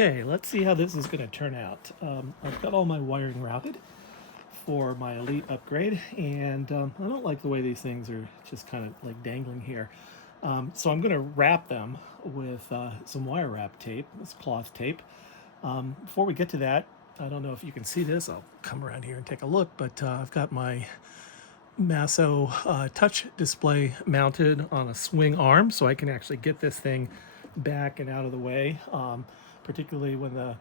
Okay, let's see how this is going to turn out. I've got all my wiring routed for my Elite upgrade, and I don't like the way these things are just kind of like dangling here. So I'm going to wrap them with some wire wrap tape, this cloth tape. Before we get to that, I don't know if you can see this. I'll come around here and take a look, but I've got my Masso touch display mounted on a swing arm, so I can actually get this thing back and out of the way, particularly when the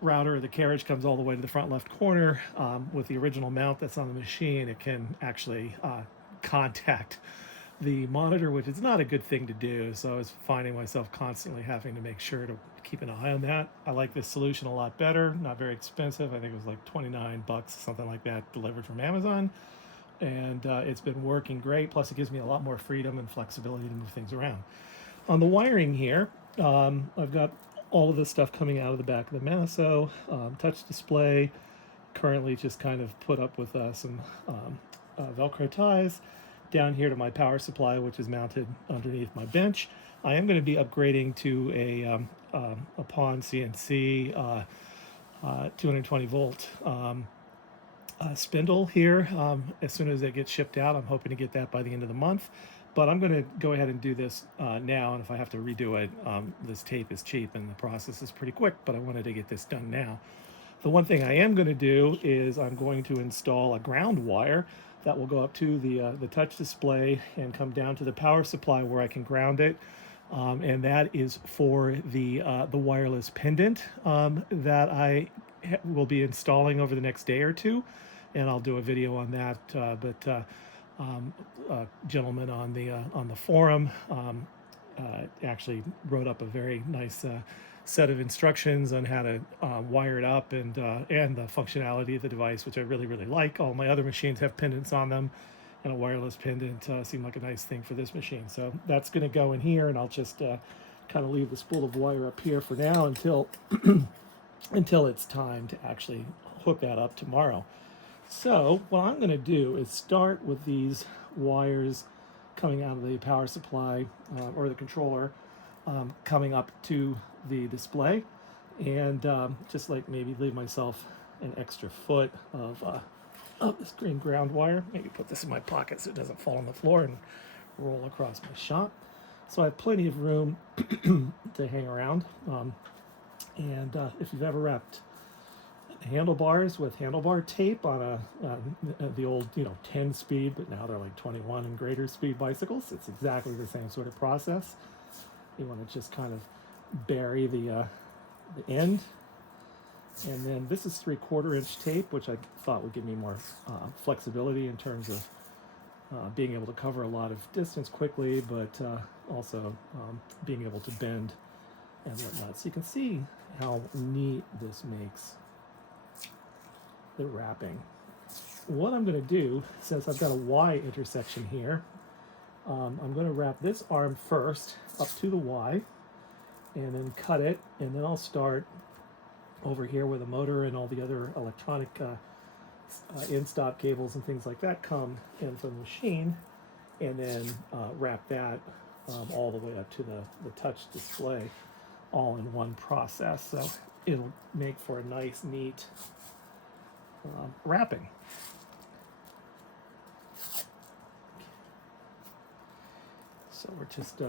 router or the carriage comes all the way to the front left corner. With the original mount that's on the machine, it can actually contact the monitor, which is not a good thing to do. So I was finding myself constantly having to make sure to keep an eye on that. I like this solution a lot better, not very expensive. I think it was like 29 bucks, something like that, delivered from Amazon. And it's been working great. Plus, it gives me a lot more freedom and flexibility to move things around. On the wiring here, I've got all of this stuff coming out of the back of the Masso touch display. Currently, just kind of put up with some Velcro ties. Down here to my power supply, which is mounted underneath my bench. I am going to be upgrading to a Pawn CNC 220 volt spindle here as soon as it gets shipped out. I'm hoping to get that by the end of the month. But I'm going to go ahead and do this now, and if I have to redo it, this tape is cheap and the process is pretty quick, but I wanted to get this done now. The one thing I am going to do is I'm going to install a ground wire that will go up to the touch display and come down to the power supply where I can ground it. And that is for the wireless pendant that I will be installing over the next day or two, and I'll do a video on that. A gentleman on the forum actually wrote up a very nice set of instructions on how to wire it up and the functionality of the device, which I really like. All my other machines have pendants on them, and a wireless pendant seemed like a nice thing for this machine. So that's going to go in here, and I'll just kind of leave the spool of wire up here for now until until it's time to actually hook that up tomorrow. So what I'm going to do is start with these wires coming out of the power supply or the controller coming up to the display, and just like maybe leave myself an extra foot of this green ground wire. Maybe put this in my pocket so it doesn't fall on the floor and roll across my shop. So I have plenty of room to hang around. And if you've ever wrapped handlebars with handlebar tape on the old 10 speed, but now they're like 21 and greater speed bicycles, it's exactly the same sort of process. You want to just kind of bury the end, and then this is 3/4 inch tape, which I thought would give me more flexibility in terms of being able to cover a lot of distance quickly, but also being able to bend and whatnot. So you can see how neat this makes the wrapping. What I'm going to do, since I've got a Y intersection here, I'm going to wrap this arm first up to the Y and then cut it, and then I'll start over here where the motor and all the other electronic in-stop cables and things like that come in from the machine, and then wrap that all the way up to the touch display, all in one process. So it'll make for a nice, neat wrapping. So we're just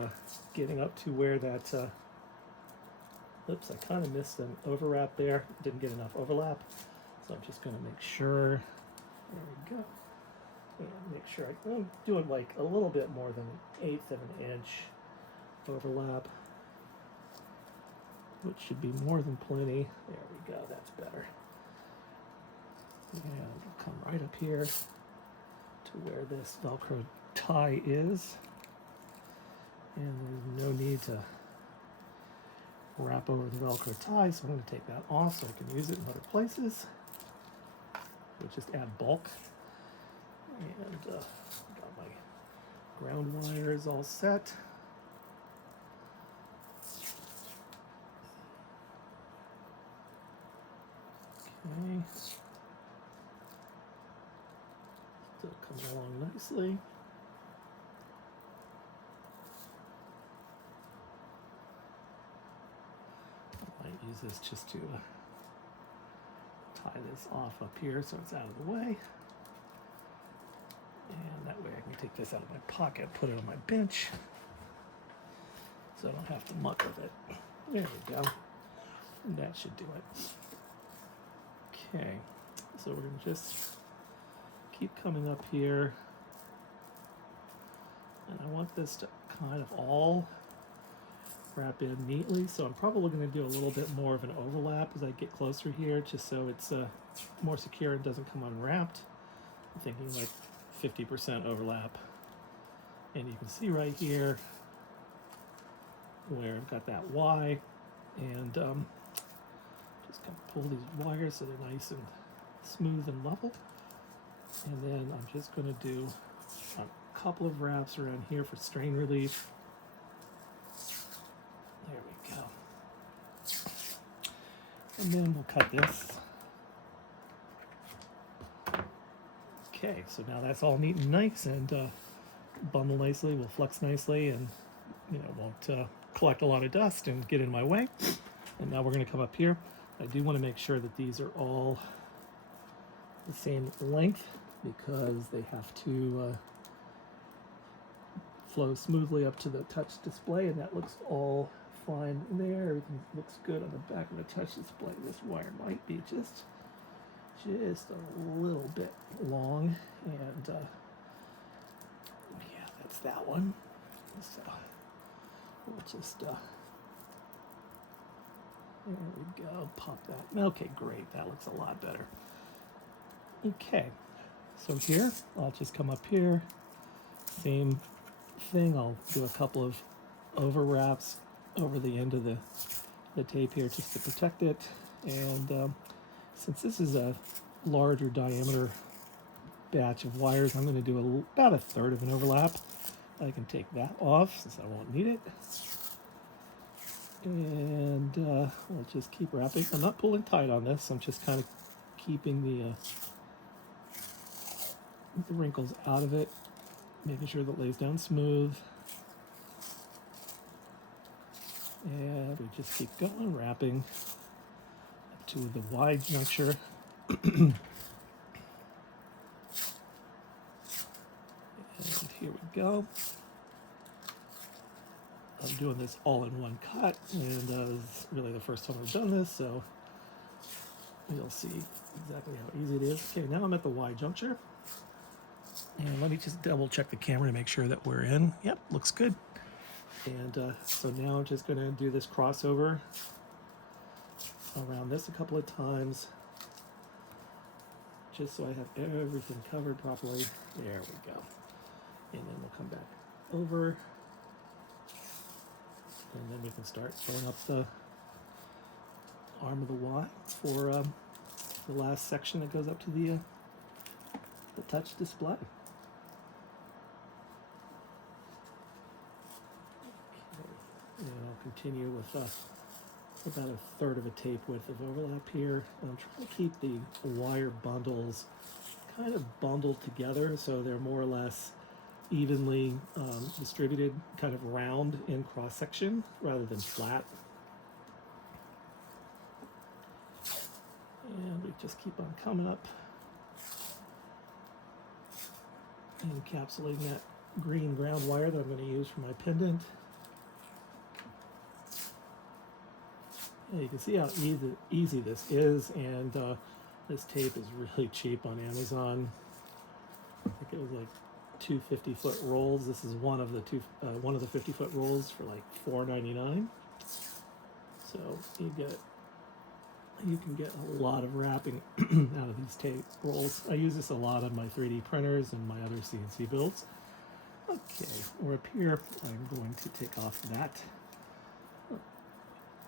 getting up to where that, oops, I kind of missed an overwrap there, didn't get enough overlap. So I'm just going to make sure, there we go, and make sure I'm doing like a little bit more than 1/8 of an inch overlap, which should be more than plenty. There we go, that's better. And we'll come right up here to where this Velcro tie is. And there's no need to wrap over the Velcro tie, so I'm going to take that off so I can use it in other places. We'll just add bulk. And got my ground wires all set. Okay. Still coming along nicely. use this just to tie this off up here so it's out of the way. And that way I can take this out of my pocket, put it on my bench, so I don't have to muck with it. There we go. And that should do it. Okay, so we're going to just keep coming up here. And I want this to kind of all wrap in neatly, so I'm probably going to do a little bit more of an overlap as I get closer here, just so it's more secure and doesn't come unwrapped. I'm thinking like 50% overlap. And you can see right here where I've got that Y, and just kind of pull these wires so they're nice and smooth and level. And then I'm just going to do a couple of wraps around here for strain relief. There we go. And then we'll cut this. Okay, so now that's all neat and nice, and bundle nicely, will flex nicely, and won't collect a lot of dust and get in my way. And now we're going to come up here. I do want to make sure that these are all the same length, because they have to flow smoothly up to the touch display, and that looks all fine there. Everything looks good on the back of the touch display. This wire might be just a little bit long, and yeah, that's that one. So we'll just there we go, pop that. Okay, great, that looks a lot better. Okay, so here I'll just come up here, same thing. I'll do a couple of overwraps over the end of the tape here just to protect it. And since this is a larger diameter batch of wires, I'm going to do about a third of an overlap. I can take that off since I won't need it. And we'll just keep wrapping. I'm not pulling tight on this. I'm just kind of keeping the wrinkles out of it, making sure that it lays down smooth. And we just keep going, wrapping up to the Y juncture. And here we go. I'm doing this all in one cut, and it's really the first time I've done this, so you'll see exactly how easy it is. Okay, now I'm at the Y juncture. And let me just double check the camera to make sure that we're in. Yep, looks good. And so now I'm just going to do this crossover around this a couple of times, just so I have everything covered properly. There we go. And then we'll come back over, and then we can start filling up the arm of the Y for the last section that goes up to the touch display. And I'll continue with about a third of a tape width of overlap here. And I'm trying to keep the wire bundles kind of bundled together so they're more or less evenly distributed, kind of round in cross section rather than flat. And we just keep on coming up, encapsulating that green ground wire that I'm going to use for my pendant. And you can see how easy this is, and this tape is really cheap on Amazon. I think it was like 2 50-foot rolls. This is one of the 50-foot rolls for like $4.99. So you can get a lot of wrapping out of these tape rolls. I use this a lot on my 3D printers and my other CNC builds. Okay, we're up here. I'm going to take off that.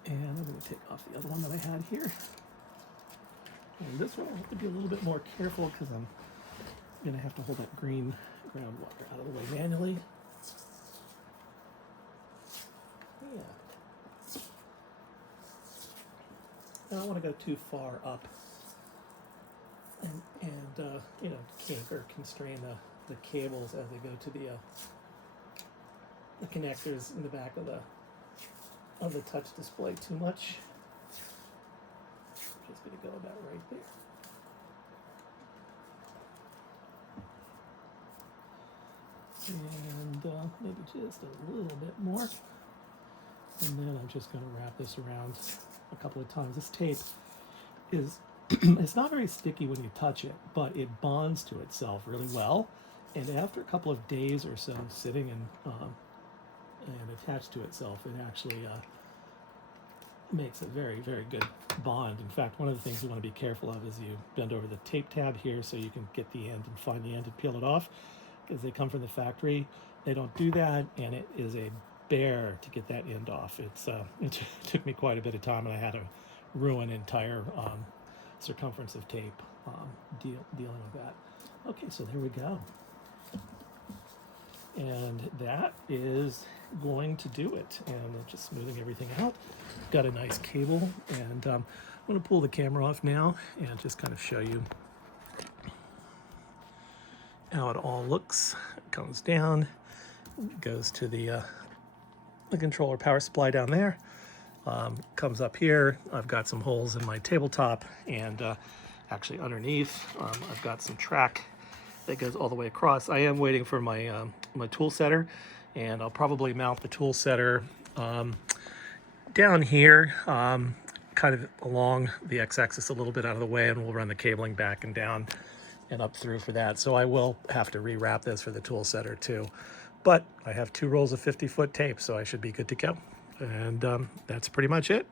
And I'm going to take off the other one that I had here. And this one I have to be a little bit more careful because I'm going to have to hold that green ground wire out of the way manually. Yeah. I don't want to go too far up and kink or constrain the cables as they go to the connectors in the back of the touch display too much. That's going to go about right there. And maybe just a little bit more. And then I'm just going to wrap this around a couple of times. This tape is, it's not very sticky when you touch it, but it bonds to itself really well. And after a couple of days or so sitting and attached to itself, it actually makes a very, very good bond. In fact, one of the things you want to be careful of is you bend over the tape tab here so you can get the end and find the end and peel it off, because they come from the factory. They don't do that, and it is a bear to get that end off. It took me quite a bit of time, and I had to ruin entire circumference of tape dealing with that. Okay, so there we go. And that is going to do it. And just smoothing everything out. Got a nice cable, and I'm going to pull the camera off now and just kind of show you how it all looks. It comes down, goes to the controller power supply down there, comes up here. I've got some holes in my tabletop, and actually underneath I've got some track that goes all the way across. I am waiting for my my tool setter, and I'll probably mount the tool setter down here, kind of along the x-axis a little bit out of the way, and we'll run the cabling back and down and up through for that. So I will have to rewrap this for the tool setter too. But I have 2 rolls of 50-foot tape, so I should be good to go. And that's pretty much it.